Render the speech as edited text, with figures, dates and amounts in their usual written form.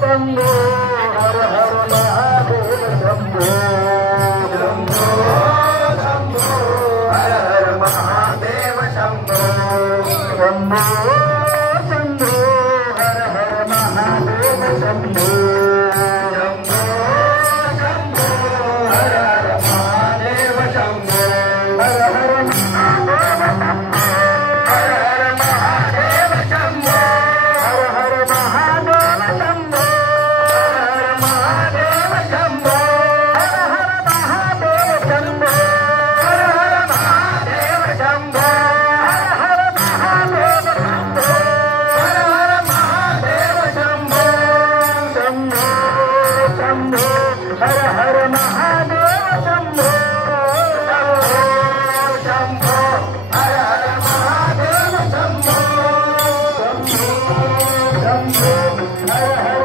Shambho हर हर Mahadev Shambho Shambho Shambho हर हर Mahadev Shambho Shambho Shambho हर हर Mahadev Shambho Shambho Shambho हर हर Mahadev Shambho हर हर हर हर Mahadev Shambho Shambho हर हर Mahadev Shambho Shambho Shambho हर हर